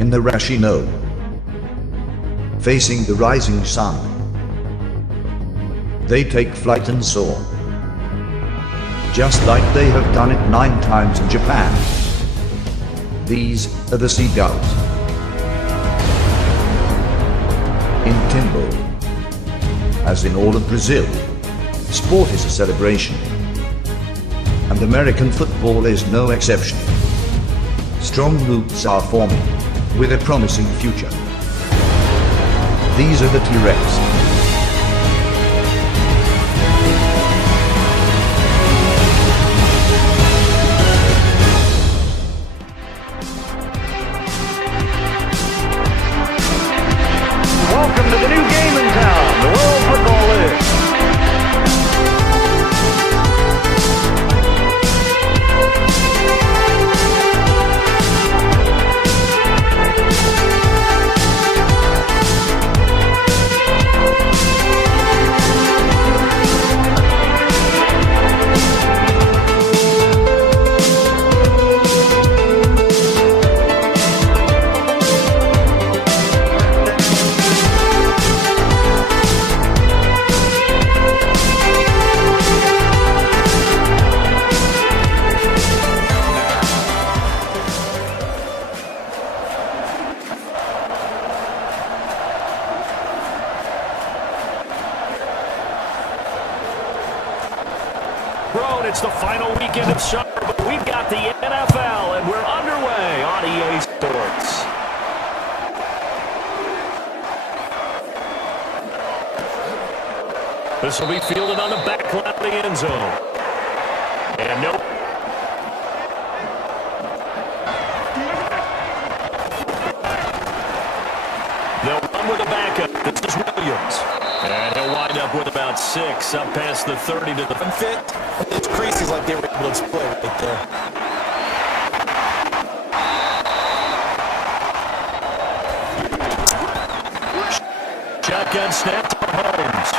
in Narashino, facing the rising sun. They take flight and soar, just like they have done it 9 times in Japan. These are the Seagulls. In Timbo, as in all of Brazil, sport is a celebration, and American football is no exception. Strong roots are forming, with a promising future. These are the T-Rex. Welcome to the new game in town, the World Football League. It's the final weekend of summer, but we've got the NFL, and we're underway on EA Sports. This will be fielded on the back line of the end zone. And nope. They'll run with a backup. This is Williams. And he'll wind up with about 6 up past the 30 to the unfit. It's creases like they were able to exploit right there. Shotgun snap to Holmes.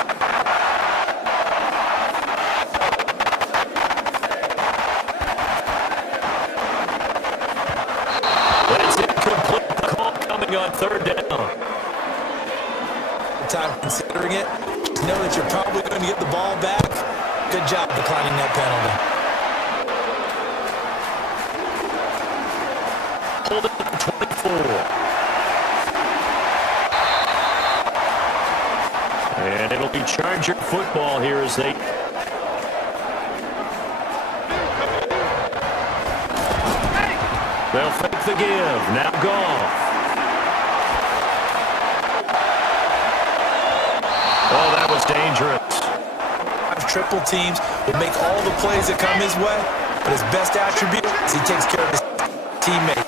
That's incomplete. The call coming on 3rd down. Time considering it, just know that you're probably going to get the ball back. Good job declining that penalty. Hold it at 24. And it'll be Charger football here as they... They'll fake the give. Now Goff. Oh, that was dangerous. Triple teams will make all the plays that come his way, but his best attribute is he takes care of his teammates,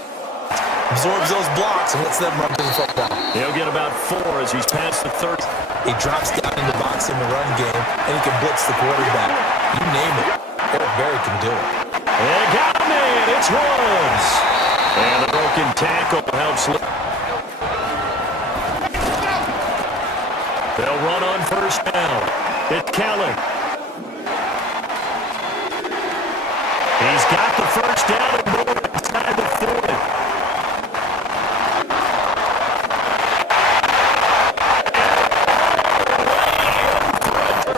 absorbs those blocks, and lets them run through the football. He'll get about 4 as he's past the 30. He drops down in the box in the run game, and he can blitz the quarterback. You name it, Eric Berry can do it. And got him in. It's Woods. And the broken tackle helps. They'll run on 1st down. It's Kelly. He's got the 1st down and more inside the 40.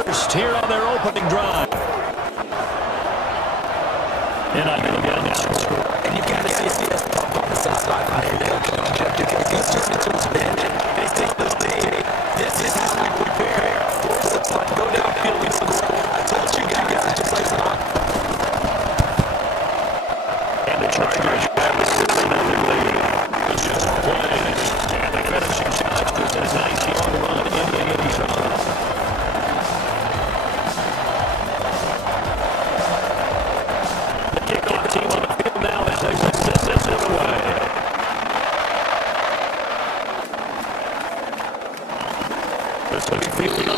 First here on their opening drive. And I'm going to get an score. And you've got to see CS pump on the south side of the field. He's just into his bench. They take this lead. This is how we prepare. Force the slide. Go downfield. We can score. I told you guys, just like that. And the Chargers have a 6-0 lead. It's just plays. And the finishing shot is a 19-yard run in the end zone. The kickoff team on the field now as they send this away. This will be fielded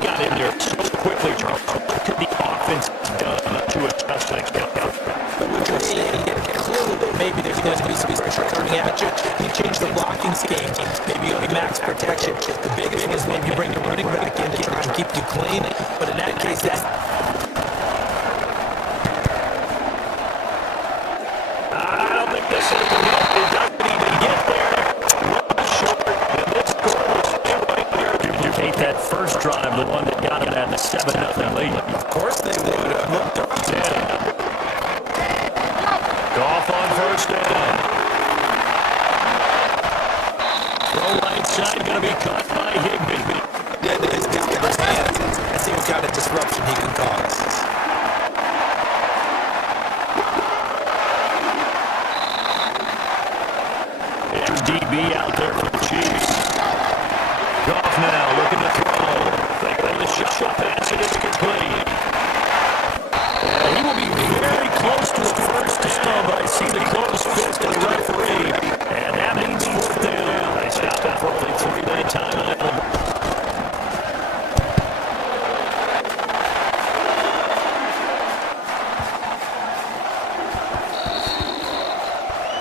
got in there so quickly, Charles. What could the offense done to adjust to the count? What you're seeing here, clearly that maybe there's going to be some pressure coming at you. You change the blocking scheme. Maybe you'll be max protection. The biggest thing is maybe bring your running back in to try and keep you clean. But in that case, that's... I don't think this is enough. It doesn't even get there. Run short, and this score will stay right there. You take that first drive, the one that got him that 7-0 lead. Of course they would. Goff on first down. Throw right side, going to be caught by Higbee. Yeah, this guy's got his hands. Let's see what kind of disruption he can cause. There's DB out there for the Chiefs. Goff now looking to throw. They go the shot pass, it is complete. He will be very close to the first down, but I see the close fist of the referee. And that means fourth down. They stop it for only 3-minute time.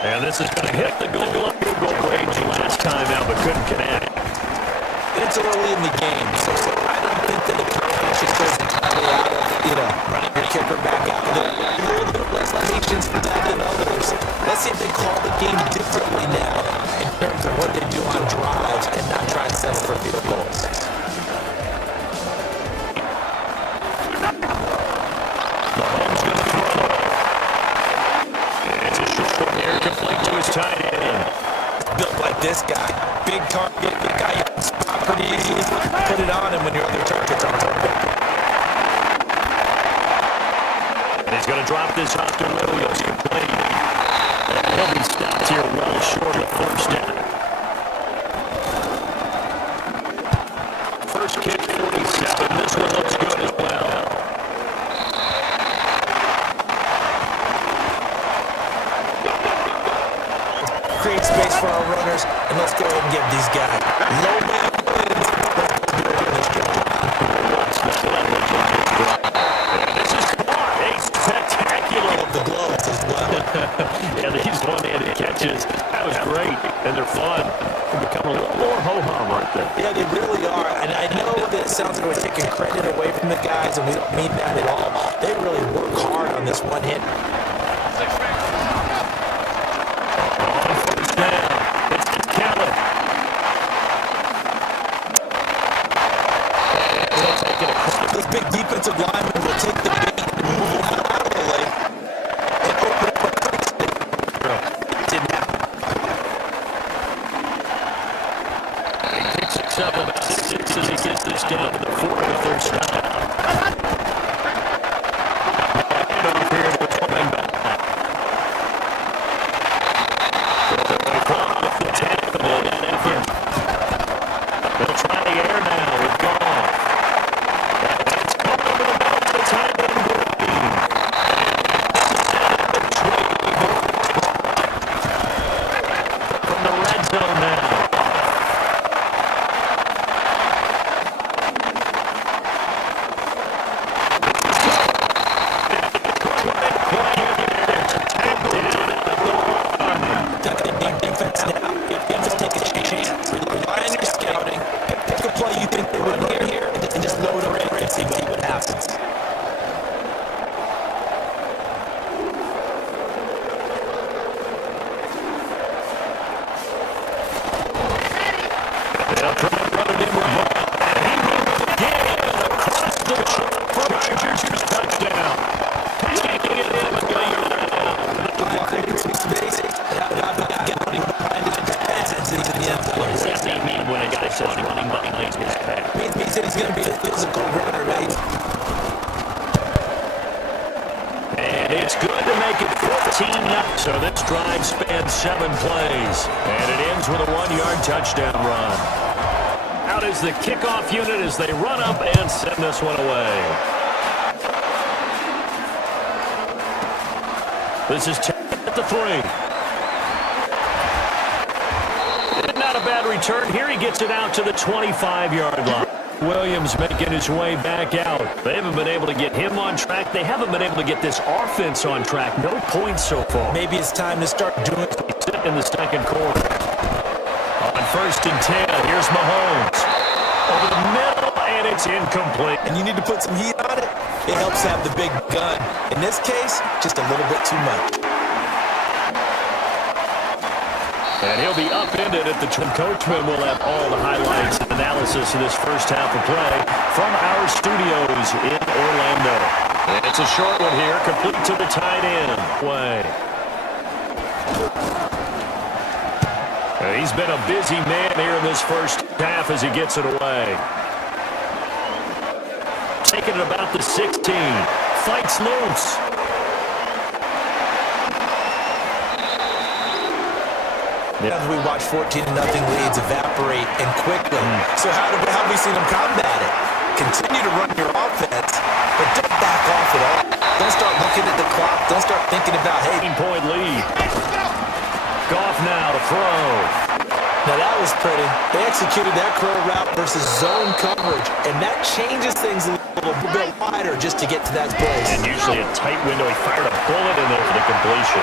And this is going to hit the goal range last time out, but couldn't connect. It's early in the game, so I don't think that the competition goes entirely out of, running your kicker back out there. A little bit less patience for that than others. Let's see if they call the game differently now in terms of what they do on drives and not try and settle for field goals. Mahomes going to throw. It's a short air complete to his tight end. Built like this guy. Big target, big guy you can spot pretty easily. Put it on him when your other targets are target. And he's going to drop this off to Williams. Complete. And he'll be stopped here well short of first down. First kick, 47. This one looks good as well. Create space for our runners, and let's go ahead and give these guys low man wins. And this is caught. A spectacular. The gloves as well. Yeah, these one-handed catches, that was great, and they're fun. They become a little more ho-hum, aren't they? Yeah, they really are. And I know that it sounds like we're taking credit away from the guys, and we don't mean that at all. They really work hard on this one hit. Those big defensive linemen will take the bait and move them out of the lane and open up a touchdown. Didn't happen. He picks it up about 6 as he gets this down to the 4 with their stop. Over here to the running back. Off the tackle in that effort. They'll try the air now with Goff. It's caught over the ball to the tight end Green. From the red zone now. So this drive spans 7 plays, and it ends with a 1-yard touchdown run. Out is the kickoff unit as they run up and send this one away. This is 10 at the 3. Not a bad return. Here he gets it out to the 25-yard line. Williams making his way back out. They haven't been able to get him on track. They haven't been able to get this offense on track. No points so far. Maybe it's time to start doing it in the second quarter. On 1st and 10, here's Mahomes. Over the middle, and it's incomplete. And you need to put some heat on it. It helps have the big gun. In this case, just a little bit too much. And he'll be upended at the Coachman will have all the highlights and analysis of this first half of play from our studios in Orlando. And it's a short one here, complete to the tight end. And he's been a busy man here in this first half as he gets it away. Taking it about the 16. Fights loose. As we watch 14-0 leads evaporate and quickly. So how have we seen them combat it? Continue to run your offense, but don't back off at all. Don't start looking at the clock. Don't start thinking about, hey. 18-point lead. Goff now to throw. Now that was pretty. They executed that curl route versus zone coverage, and that changes things a little bit wider just to get to that place. And usually a tight window. He fired a bullet in there for the completion.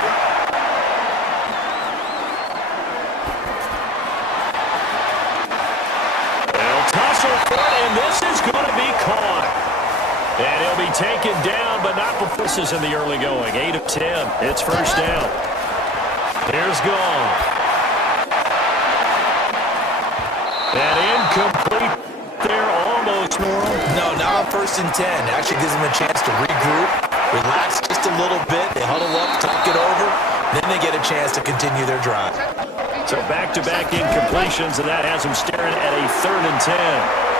And this is going to be caught. And he'll be taken down, but not before this is in the early going. 8 of 10. It's first down. Here's Goff. And incomplete there almost. No, not on 1st and 10. Actually gives them a chance to regroup, relax just a little bit. They huddle up, talk it over. Then they get a chance to continue their drive. So back-to-back incompletions, and that has them staring at a 3rd and 10.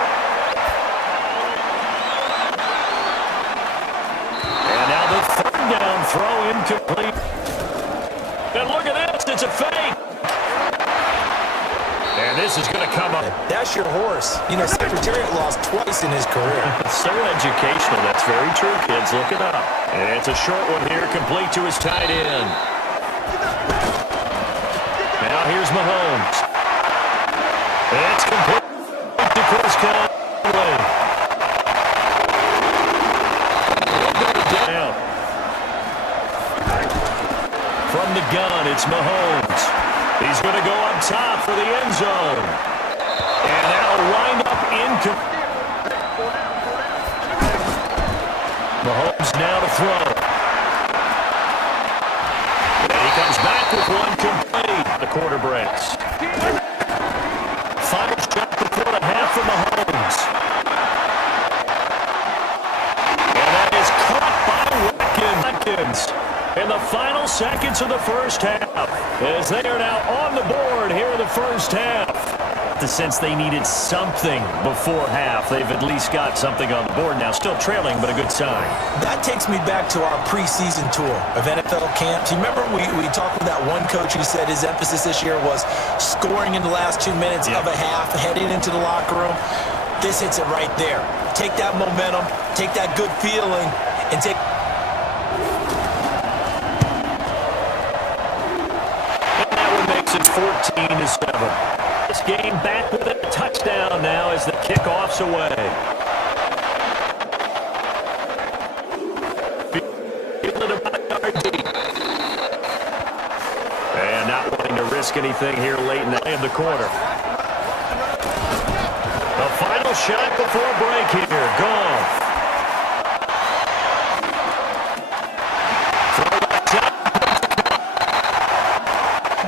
Down, throw incomplete. And look at this, it's a fake. And this is going to come up. That's your horse. You know, Secretariat lost twice in his career. So educational, that's very true, kids. Look it up. And it's a short one here, complete to his tight end. Now here's Mahomes. It's complete to Chris Conley. Down. From the gun, it's Mahomes. He's going to go up top for the end zone. And that'll wind up Mahomes now to throw. And he comes back with one complete. The quarter breaks. Final shot before the half for Mahomes. And that is caught by Watkins. In the final seconds of the first half, as they are now on the board here in the first half. The sense they needed something before half. They've at least got something on the board now. Still trailing, but a good sign. That takes me back to our preseason tour of NFL camps. You remember we talked with that one coach who said his emphasis this year was scoring in the last 2 minutes of a half, heading into the locker room. This hits it right there. Take that momentum, take that good feeling, and take... It's 14-7. This game back with a touchdown now as the kickoff's away. Feeling about a yard deep. And not wanting to risk anything here late in the quarter. The final shot before break here. Goff.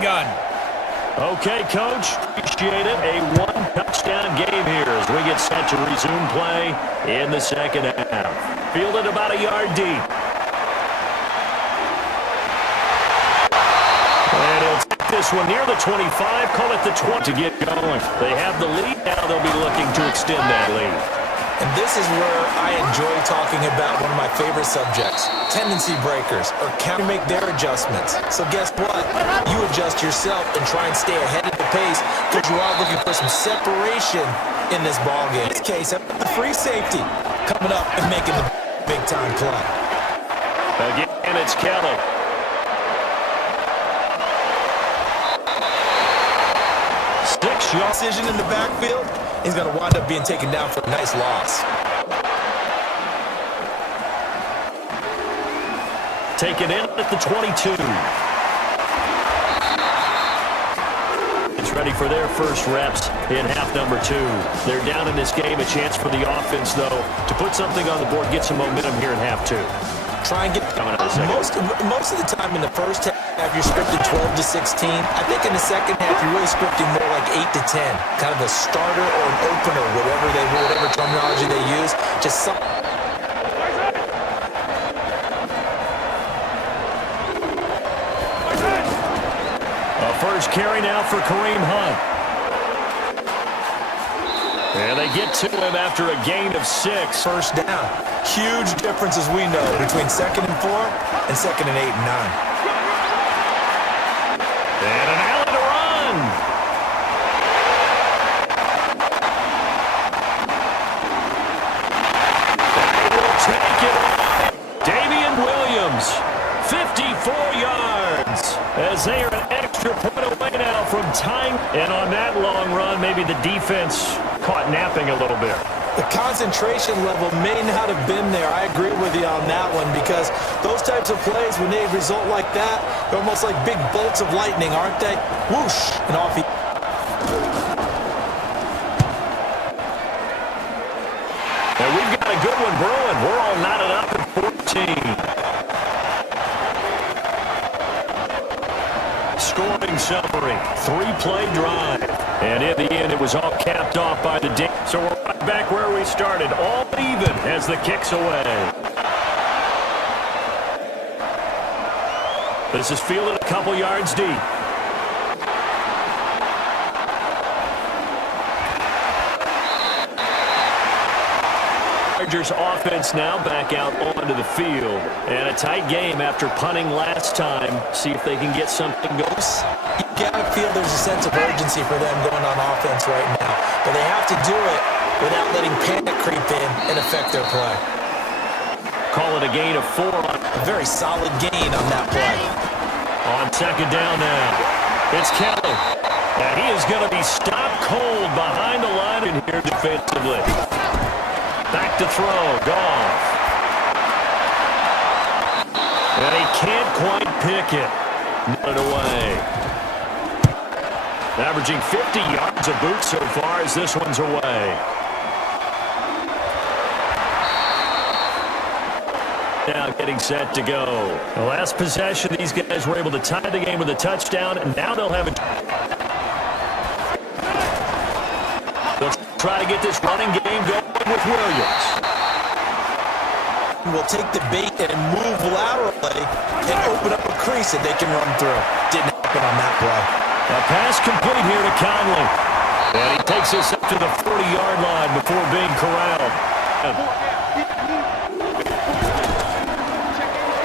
Gun. Okay, Coach. Appreciate it. A one-touchdown game here as we get set to resume play in the second half. Fielded about a yard deep. And he'll take this one near the 25, call it the 20 to get going. They have the lead. Now they'll be looking to extend that lead. And this is where I enjoy talking about one of my favorite subjects, tendency breakers, or can make their adjustments. So guess what? You adjust yourself and try and stay ahead of the pace because you are looking for some separation in this ballgame. In this case, the free safety coming up and making the big-time play. Again, it's Kelly. Decision in the backfield. He's going to wind up being taken down for a nice loss. Taken in at the 22. It's ready for their first reps in half number 2. They're down in this game. A chance for the offense, though, to put something on the board, get some momentum here in half 2. Try and get coming out of the second. Most of the time in the first half, you're scripted 12 to 16. I think in the second half, you're really scripting more like 8 to 10. Kind of a starter or an opener, whatever terminology they use. Just some. First carry now for Kareem Hunt. And they get to him after a gain of 6. First down. Huge difference, as we know, between 2nd and 4 and 2nd and 8 and 9. And an Allen to run. They will take it. Damian Williams, 54 yards. As they are an extra point away now from tying. And on that long run, maybe the defense caught napping a little bit. The concentration level may not have been there. I agree with you on that one, because those types of plays, when they result like that, they're almost like big bolts of lightning, aren't they? Whoosh! And off he... And we've got a good one brewing. We're all knotted up at 14. Scoring summary, 3-play drive. And in the end, it was all capped off by the day. So we're right back where we started, all even as the kick's away. This is fielded a couple yards deep. Chargers offense now back out onto the field. And a tight game after punting last time. See if they can get something going. You got to feel there's a sense of urgency for them going on offense right now. But they have to do it without letting panic creep in and affect their play. Call it a gain of 4. A very solid gain on that play. On second down now, it's Kelly. And he is going to be stopped cold behind the line in here defensively. Back to throw, Goff. And he can't quite pick it. Nut it away. Averaging 50 yards a boot so far as this one's away. Now getting set to go. The last possession, these guys were able to tie the game with a touchdown, and now they'll have a... They'll try to get this running game going with Williams. Will take the bait and move laterally and open up a crease that they can run through. Didn't happen on that play. A pass complete here to Conley. And he takes us up to the 40-yard line before being corralled.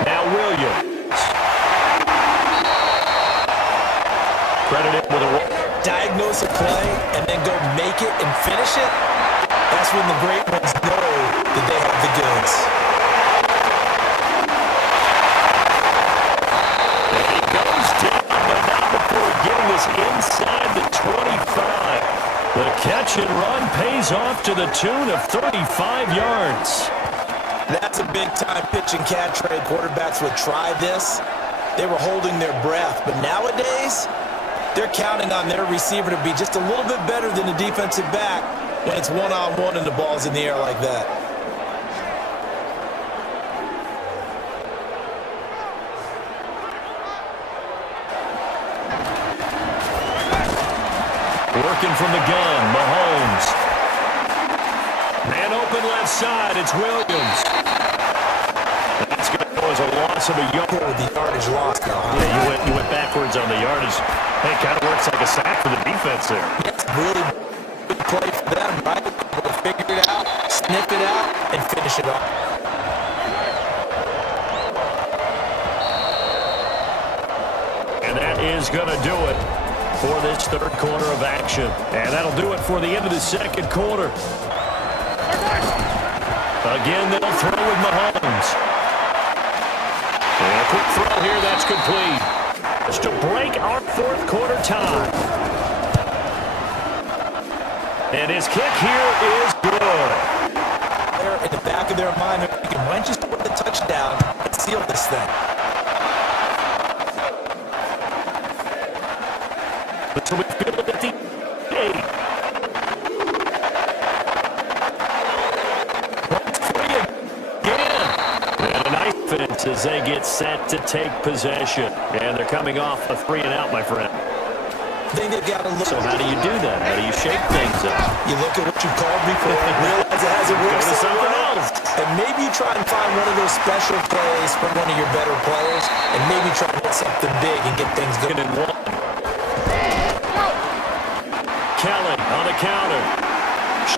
Now Williams. Credited with a... Diagnose a play and then go make it and finish it. That's when the great ones know that they have the goods. And he goes down, but not before getting us inside the 25. The catch and run pays off to the tune of 35 yards. That's a big-time pitch and catch trade. Quarterbacks would try this. They were holding their breath. But nowadays, they're counting on their receiver to be just a little bit better than the defensive back when it's one-on-one and the ball's in the air like that. Working from the gun, Mahomes. Man open left side, it's Williams. That's going to go as a loss of a yard. With the yardage lost now. Yeah, you went backwards on the yardage. Hey, kind of works like a sack for the defense there. It's really good play for them, right? We'll figure it out, snip it out, and finish it off. And that is going to do it for this third quarter of action. And that'll do it for the end of the second quarter. Again, they'll throw with Mahomes. And a quick throw here, that's complete. Just to break our fourth quarter tie. And his kick here is good. There in the back of their mind, they're thinking, why don't you score the touchdown and seal this thing? So we feel it at the 8. And a nice fence as they get set to take possession. And they're coming off a 3-and-out, my friend. I think they've got to look. So how do you do that? How do you shake things up? You look at what you called before and realize it hasn't worked Go to so something well. else. And maybe you try and find one of those special plays from one of your better players and maybe try to hit something big and get things going. And one. Kelly on the counter.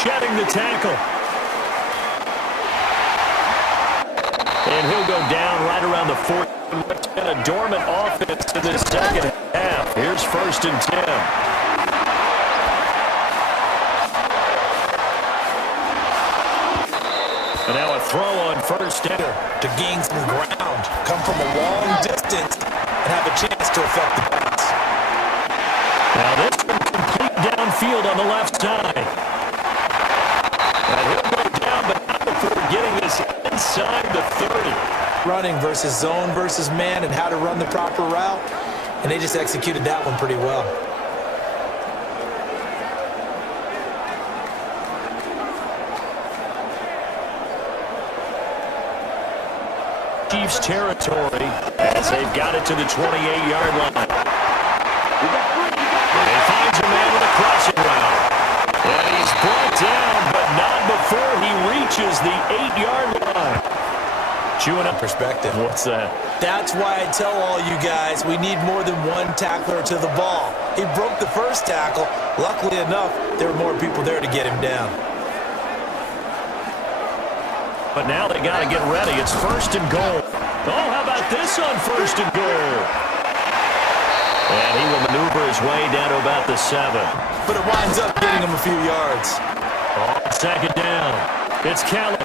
Shedding the tackle. And he'll go down right around the 4th. What's been a dormant offense in the second half. Here's 1st and 10. And now a throw on 1st down. To gain some ground, come from a long distance, and have a chance to affect the pass. Now this one complete downfield on the left side. And he'll go down, but not before getting this inside the 30. Running versus zone versus man and how to run the proper route. And they just executed that one pretty well. Chiefs territory as they've got it to the 28-yard line. He finds a man with a crossing route. And he's brought down, but not before he reaches the 8-yard line. Chewing up Perspective. What's that? That's why I tell all you guys we need more than one tackler to the ball. He broke the first tackle. Luckily enough, there were more people there to get him down. But now they got to get ready. It's 1st and goal. Oh, how about this on 1st and goal? And he will maneuver his way down to about the 7. But it winds up getting him a few yards. On 2nd down, it's Kelly.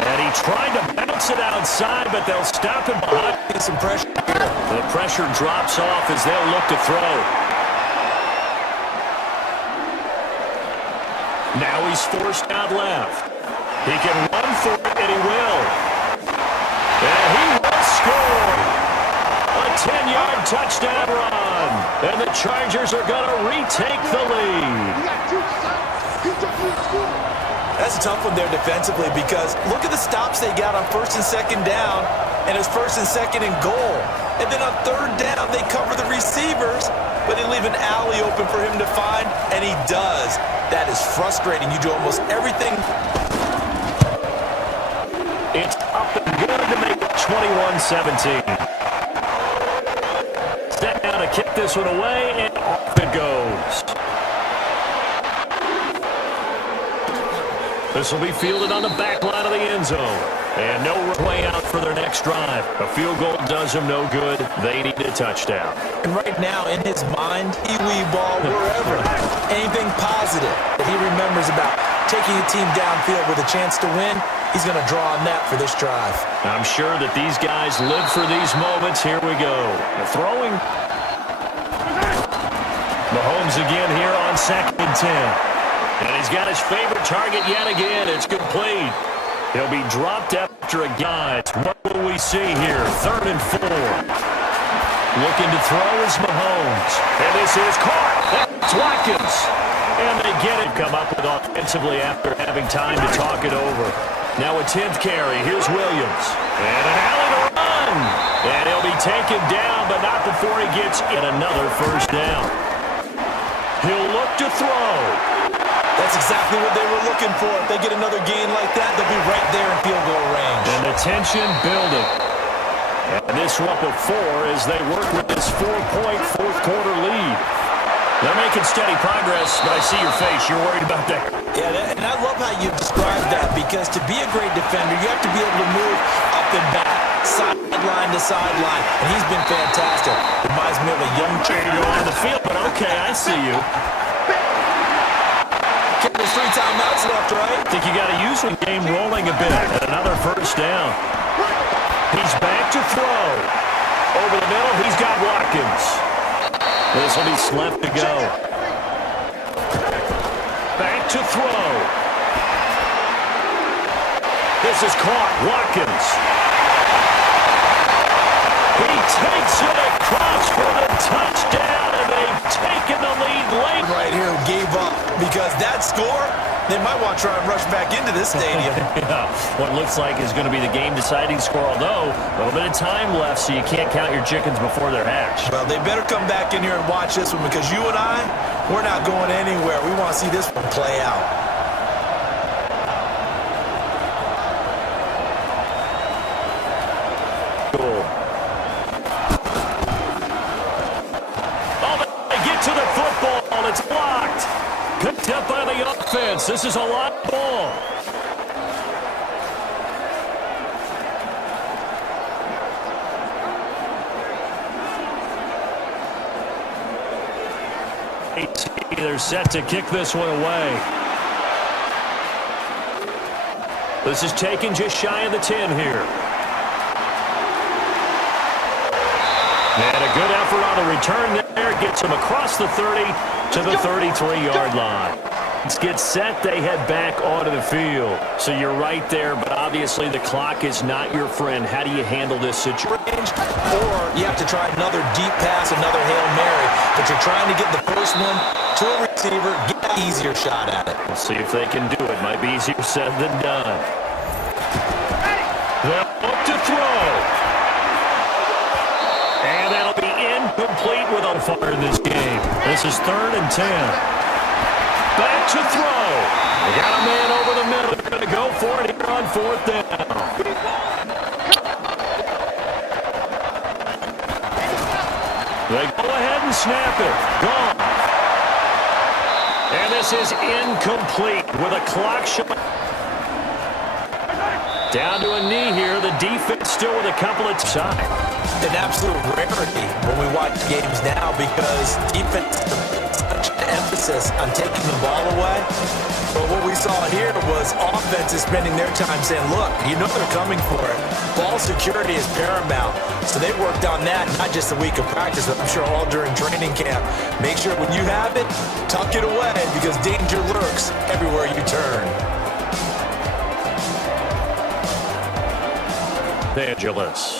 And he tried to bounce it outside, but they'll stop him behind. Get some pressure here. The pressure drops off as they'll look to throw. Now he's forced out left. He can run for it, and he will. And he will score. A 10-yard touchdown run. And the Chargers are going to retake the lead. That's a tough one there defensively because look at the stops they got on 1st and 2nd down, and it's 1st and 2nd and goal. And then on 3rd down, they cover the receivers, but they leave an alley open for him to find, and he does. That is frustrating. You do almost everything. It's up and good to make it 21-17. Set down to kick this one away, and off it goes. This will be fielded on the back line of the end zone. And no way out for their next drive. A field goal does them no good. They need a touchdown. And right now, in his mind, wee ball wherever. Anything positive that he remembers about taking a team downfield with a chance to win, he's going to draw on that for this drive. I'm sure that these guys live for these moments. Here we go. The throwing. Mahomes again here on 2nd and 10. And he's got his favorite target yet again. It's complete. He'll be dropped after a guide. What will we see here? 3rd and 4. Looking to throw is Mahomes. And this is caught. That's Watkins. And they get it. Come up with offensively after having time to talk it over. Now a 10th carry. Here's Williams. And an alley to run. And he'll be taken down, but not before he gets in another 1st down. He'll look to throw. That's exactly what they were looking for. If they get another gain like that, they'll be right there in field goal range. And the tension building. And this one before as they work with this 4-point 4th quarter lead. They're making steady progress, but I see your face. You're worried about that. Yeah, and I love how you described that because to be a great defender, you have to be able to move up and back, sideline to sideline, and he's been fantastic. Reminds me of a young Trying to go on the field, but okay, I see you. There's 3 timeouts left, right? I think you got to use the game rolling a bit. And another 1st down. He's back to throw. Over the middle, he's got Watkins. This will be left to go. to throw. This is caught. Watkins. He takes it across for the touchdown, and they've taken the lead late. Right here who gave up, because that score, they might want to try and rush back into this stadium. Yeah, what looks like is going to be the game-deciding score, although a little bit of time left, so you can't count your chickens before they're hatched. Well, they better come back in here and watch this one, because you and I, we're not going anywhere. We want to see this one play out. Cool. Oh, they get to the football. It's blocked. Picked up by the offense. This is a lot of ball. They're set to kick this one away. This is taken just shy of the 10 here. And a good effort on the return there. Gets him across the 30 to the 33-yard line. Let's get set. They head back onto the field. So you're right there, but obviously the clock is not your friend. How do you handle this situation? Or you have to try another deep pass, another Hail Mary, but you're trying to get the first one to a receiver, get an easier shot at it. We'll see if they can do it. Might be easier said than done. They'll look to throw. And that'll be incomplete with a fire in this game. This is 3rd and 10. Back to throw. They got a man over the middle. They're going to go for it here on 4th down. They go ahead and snap it. Gone. And this is incomplete with a clock shot. Down to a knee here. The defense still with a couple of time. An absolute rarity when we watch games now, because defense has such an emphasis on taking the ball away. But what we saw here was offense is spending their time saying, look, you know they're coming for it. Ball security is paramount. So they worked on that, not just a week of practice, but I'm sure all during training camp. Make sure when you have it, tuck it away, because danger lurks everywhere you turn. Angeles.